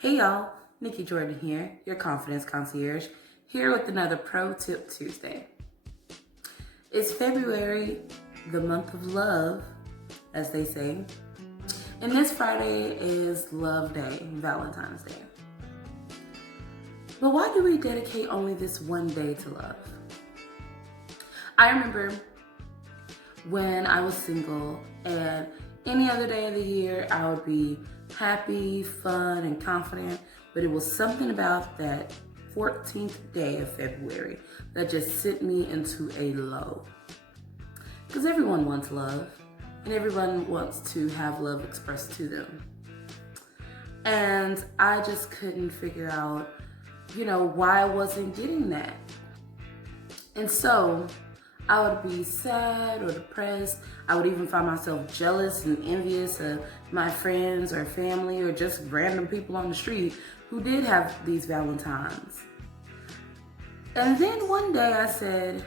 Hey y'all, Nikki Jordan here, your confidence concierge, here with another Pro Tip Tuesday. It's February, the month of love, as they say, and this Friday is Love Day, Valentine's Day. But why do we dedicate only this one day to love? I remember when I was single and any other day of the year I would be happy, fun, and confident, but it was something about that 14th day of February that just sent me into a low. Because everyone wants love, and everyone wants to have love expressed to them. And I just couldn't figure out, why I wasn't getting that. And so I would be sad or depressed. I would even find myself jealous and envious of my friends or family or just random people on the street who did have these Valentines. And then one day I said,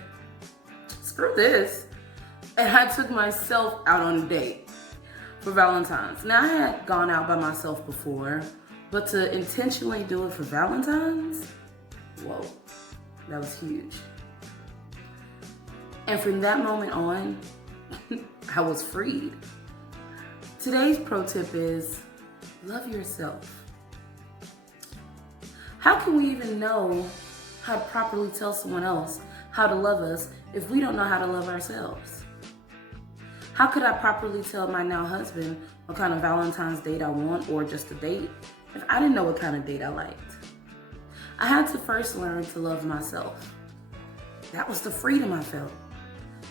screw this. And I took myself out on a date for Valentine's. Now I had gone out by myself before, but to intentionally do it for Valentine's, whoa, that was huge. And from that moment on, I was freed. Today's pro tip is love yourself. How can we even know how to properly tell someone else how to love us if we don't know how to love ourselves? How could I properly tell my now husband what kind of Valentine's date I want or just a date if I didn't know what kind of date I liked? I had to first learn to love myself. That was the freedom I felt.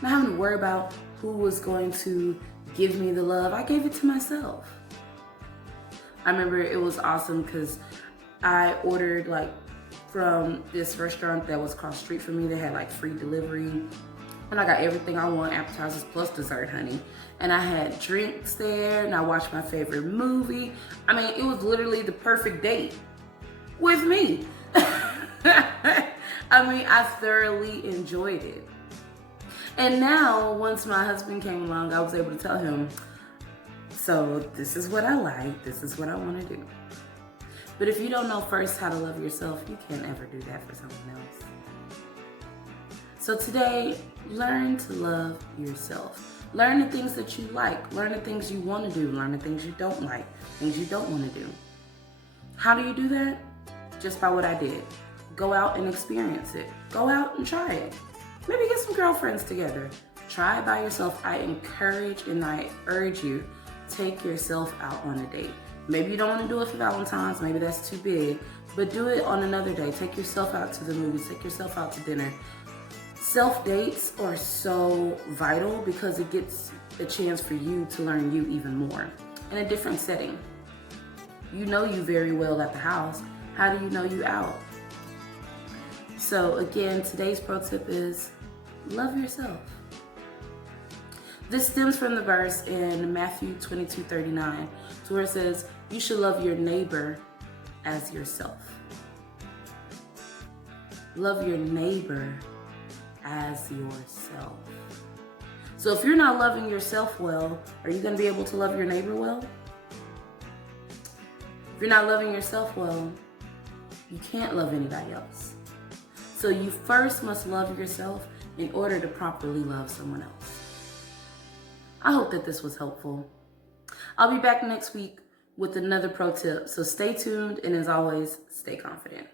Not having to worry about who was going to give me the love. I gave it to myself. I remember it was awesome because I ordered from this restaurant that was across the street from me. They had free delivery. And I got everything I want, appetizers plus dessert, honey. And I had drinks there and I watched my favorite movie. I mean, it was literally the perfect date with me. I thoroughly enjoyed it. And now, once my husband came along, I was able to tell him, so this is what I like, this is what I want to do. But if you don't know first how to love yourself, you can't ever do that for someone else. So today, learn to love yourself. Learn the things that you like, learn the things you want to do, learn the things you don't like, things you don't want to do. How do you do that? Just by what I did. Go out and experience it. Go out and try it. Maybe get some girlfriends together. Try it by yourself. I encourage and I urge you, take yourself out on a date. Maybe you don't want to do it for Valentine's, maybe that's too big, but do it on another day. Take yourself out to the movies, take yourself out to dinner. Self-dates are so vital because it gets a chance for you to learn you even more in a different setting. You know you very well at the house. How do you know you out? So again, today's pro tip is love yourself. This stems from the verse in Matthew 22:39, to where it says, you should love your neighbor as yourself. Love your neighbor as yourself. So if you're not loving yourself well, are you going to be able to love your neighbor well? If you're not loving yourself well, you can't love anybody else. So you first must love yourself in order to properly love someone else. I hope that this was helpful. I'll be back next week with another pro tip. So stay tuned, and as always, stay confident.